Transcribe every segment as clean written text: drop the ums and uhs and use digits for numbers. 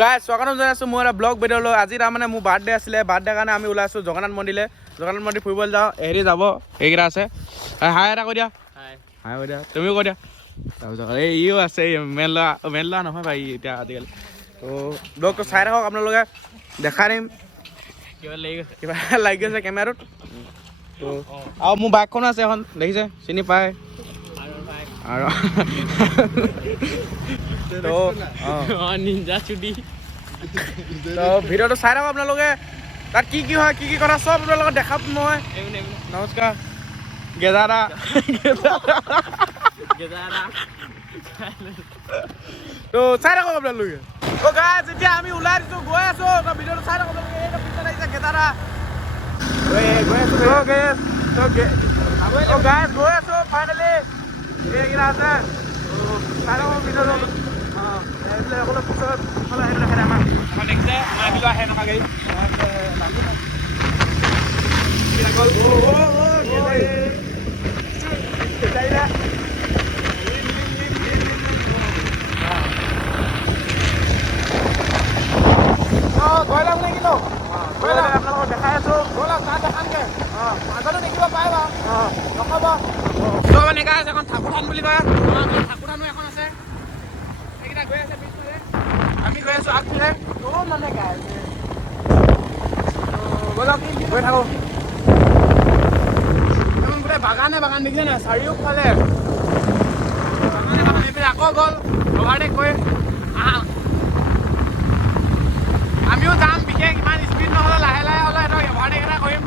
Guys স্বাগতম জনাইছোঁ মোৰ এটা ব্লগ ভিডিঅ'লৈ। আজি তাৰমানে মোৰ বাৰ্থডে আছিলে, বাৰ্থডে কাৰণে আমি ওলাইছোঁ জগন্নাথ মন্দিৰলৈ। জগন্নাথ মন্দিৰ ফুৰিবলৈ যাওঁ, হেৰি যাব এইকেইটা আছে। হাই এটা কৈ দিয়া, হাই কৈ দিয়া, তুমিও কৈ দিয়া। তাৰপিছত এই ইও আছে, এই মেন লোৱা নহয় ভাই এতিয়া আজিকালি। তো ব্লগটো চাই থাকক আপোনালোকে, দেখাই দিম কিবা লাগি গৈছে কেমেৰাটোত। তো আৰু মোৰ বাইকখনো আছে এখন, দেখিছে চিনি পায়। আৰু নিঞ্জা চুটি তো ভিডিঅ'টো চাই থাকক আপোনালোকে, তাত কি কি হয় কি কি কথা চব আপোনালোকক দেখাম মই। নমস্কাৰ গেজাৰা তো চাই থাকক আপোনালোকে। তো গাইজ এতিয়া আমি ওলাই দিছোঁ, গৈ আছোঁ। তো ভিডিঅ'টো চাই থাকক আপোনালোকে। এইটো পিছত আহিছে গেজাৰা, গৈ আছোঁ। গাইজ গৈ আছোঁ ফাইনেলি, এইকেইটা আছে। চাই থাকক ভিডিঅ'টো। অলপ পিছত দেখিছে আমাৰ বিলো আহে এনেকুৱা গাড়ী। আপোনালোকক দেখাই আছোঁ, তাত দেখামগৈ। মাজতো দেখিব পাই বাৰু, নক'ব। এনেকুৱা আছে এখন ঠাকুৰধান বুলি কয়, ঠাকুৰধানো এখন আছে। সেইকেইটা গৈ আছে পিছফালে, আমি গৈ আছোঁ আগফালে। মানে গাই ব'লক গৈ থাকোঁ। এখন গোটেই বাগানে বাগান দেখিছে নাই, চাৰিওফালে বাগানে বাগান। এইফালে আকৌ গ'ল অভাৰটেক কৰি। আমিও যাম, বিশেষ ইমান স্পীড নহ'লে লাহে লাহে হ'লে সিহঁতক অভাৰটেক এটা কৰিম।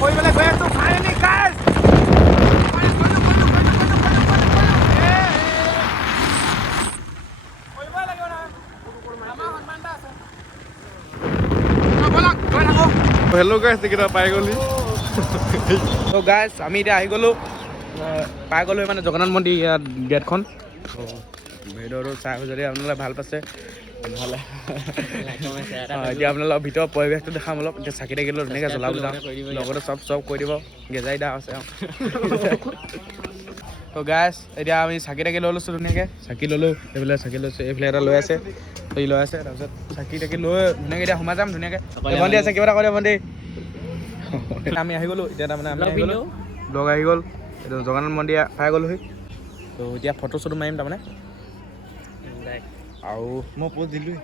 কৰিবলৈ গৈ আছোঁ ফাইনেলি গাইজ। হেল্ল' গাইজ, এইকেইটা পাই গ'লি। তো গাইজ আমি এতিয়া আহি গ'লোঁ, পাই গ'লোঁ মানে জগন্নাথ মন্দিৰ ইয়াত গেটখন। ভিডিঅ'টো চাই যদি আপোনালোকে ভাল পাইছে নহ'লে এতিয়া আপোনালোকৰ ভিতৰৰ পৰিৱেশটো দেখাম অলপ। এতিয়া চাকি তাকি লৈ ধুনীয়াকৈ জ্বলাব যাওঁ, লগতে চব কৰি দিব। গেজাৰি দা আছে। তো গাইজ এতিয়া আমি চাকি তাকি লৈ লৈছোঁ ধুনীয়াকৈ। চাকি ল'লোঁ, এইফালে চাকি লৈছোঁ, এইফালে এটা লৈ আছে, এই লৈ আছে। তাৰপিছত চাকি তাকি লৈ ধুনীয়াকৈ এতিয়া সোমাই যাম ধুনীয়াকৈ। ভণ্টি আছে, কিবা এটা কৰি দিয়া ভণ্টি। আমি আহি গ'লোঁ এতিয়া, তাৰমানে আমি আহি গ'লোঁ, ব্লগ আহি গ'ল। এইটো জগন্নাথ মন্দিৰ পাই গ'লোহি। তো এতিয়া ফটো চটো মাৰিম তাৰমানে। আৰু মই পষ্ট দিলোঁ,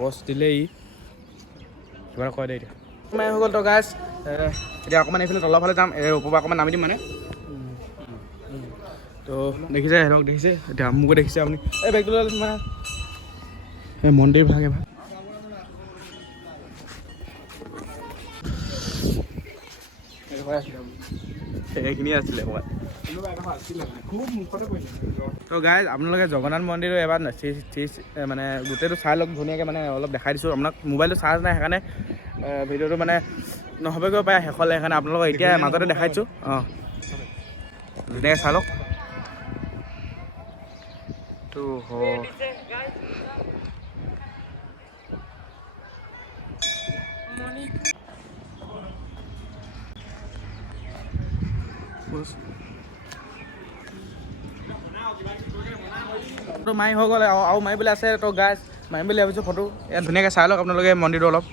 পষ্ট দিলেই কিবা এটা কয় দে। এতিয়া মাৰি হৈ গ'ল। তো গাইজ এতিয়া অকণমান এইফালে তলৰ ফালে যাম, ওপৰৰ পৰা অকণমান নামি দিম মানে। তো দেখিছে, সিহঁতক দেখিছে, এতিয়া মোকো দেখিছে আপুনি। এই বেগটো লৈ মানে এই মন্দিৰ ভাগ এভাগ। সেইখিনিয়ে আছিলে ক'ৰবাত। তো গাইজ আপোনালোকে জগন্নাথ মন্দিৰো এবাৰ মানে গোটেইটো চাই লওক ধুনীয়াকৈ। মানে অলপ দেখাই দিছোঁ আপোনাক, মোবাইলটো চাৰ্জ নাই সেইকাৰণে ভিডিঅ'টো মানে নহ'বগৈ পাৰে শেষলৈ, সেইকাৰণে আপোনালোকক এতিয়া মাজতে দেখাই দিছোঁ। ধুনীয়াকৈ চাই লওক। তো ফটো মাৰি হৈ গ'ল, আৰু মাৰিবলৈ আছে। তো গাইজ মাৰিম বুলি ভাবিছোঁ ফটো। ইয়াত ধুনীয়াকৈ চাই লওক আপোনালোকে মন্দিৰটো অলপ।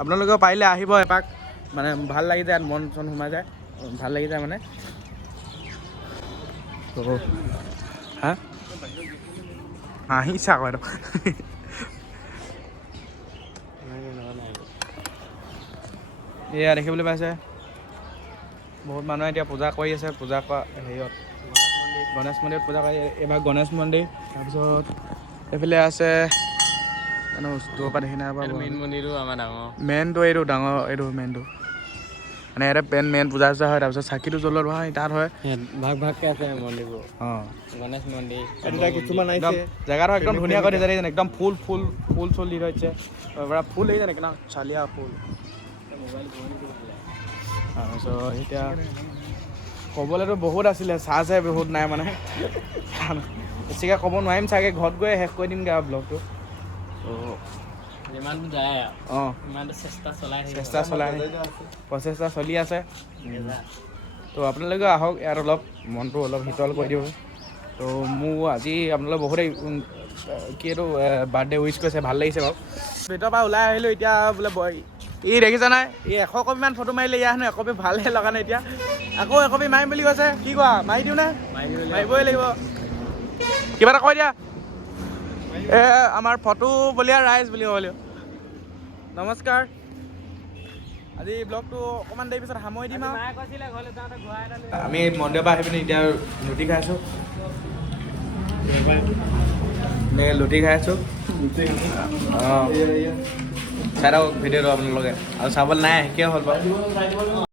আপোনালোকেও পাৰিলে আহিব এপাক, মানে ভাল লাগি যায়, মন চন সোমাই যায়, ভাল লাগি যায় মানে। হা হাঁহিছা আকৌ এইটো। এয়া দেখিবলৈ পাইছে, বহুত মানুহে এতিয়া পূজা কৰি আছে। পূজা কৰা হেৰিয়ত গণেশ মন্দিৰত পূজা কৰি, এইবাৰ গণেশ মন্দিৰ। তাৰপিছত এইফালে আছে দূৰৰ পৰা দেখি নাই বাৰু, মেইন মন্দিৰটো আমাৰ ডাঙৰ, মেইনটো এইটো ডাঙৰ, এইটো মেইনটো মানে ইয়াতে মেইন পূজা চূজা হয়। তাৰপিছত চাকিটো জ্বলোৱা হয় তাত হয়, ভাগকৈ আছে মন্দিৰবোৰ। গণেশ মন্দিৰ কিছুমান আহিছে, জেগাটো একদম ধুনীয়া কৰি দিছে, একদম ফুল চুল দি থৈছে, ফুল আহিছে নেকি না চালিয়া ফুল। তাৰপিছত এতিয়া ক'বলৈতো বহুত আছিলে, চাৰ্জহে বহুত নাই মানে। বেছিকৈ ক'ব নোৱাৰিম চাগে, ঘৰত গৈ শেষ কৰি দিমগৈ আৰু ব্লগটো। যিমানটো যায় আৰু ইমানটো চেষ্টা চলাই প্ৰচেষ্টা চলি আছে। তো আপোনালোকে আহক ইয়াত অলপ মনটো অলপ শীতল কৰি দিব। তো মোৰ আজি আপোনালোকে বহুতেই কি এইটো বাৰ্থডে উইচ কৰিছে, ভাল লাগিছে বাৰু। ভিতৰৰ পৰা ওলাই আহিলোঁ এতিয়া বোলে ই দেখিছা নাই, ই 100 কপিমান ফটো মাৰিলে, ইয়াৰ হেনো 1 কপি ভালহে লগা নাই এতিয়া, আকৌ 1 কপি মাৰিম বুলি কৈছে। কি কোৱা, মাৰি দিওঁ নে? মাৰিবই লাগিব। কিবা এটা কৈ দিয়া। আমাৰ ফটো বলিয়া ৰাইজ বুলি ক'ব লাগিব। নমস্কাৰ, আজি ব্লগটো অকণমান দেৰি পিছত সামৰি দিম আৰু। আমি মন্দিৰৰ পৰা আহি পিনি এতিয়া ৰুটি খাই আছোঁ, লুটি খাই আছোঁ। অঁ চাই থাকক ভিডিঅ'টো আপোনালোকে, আৰু চাবলৈ নাই কিয় হ'ল বাৰু।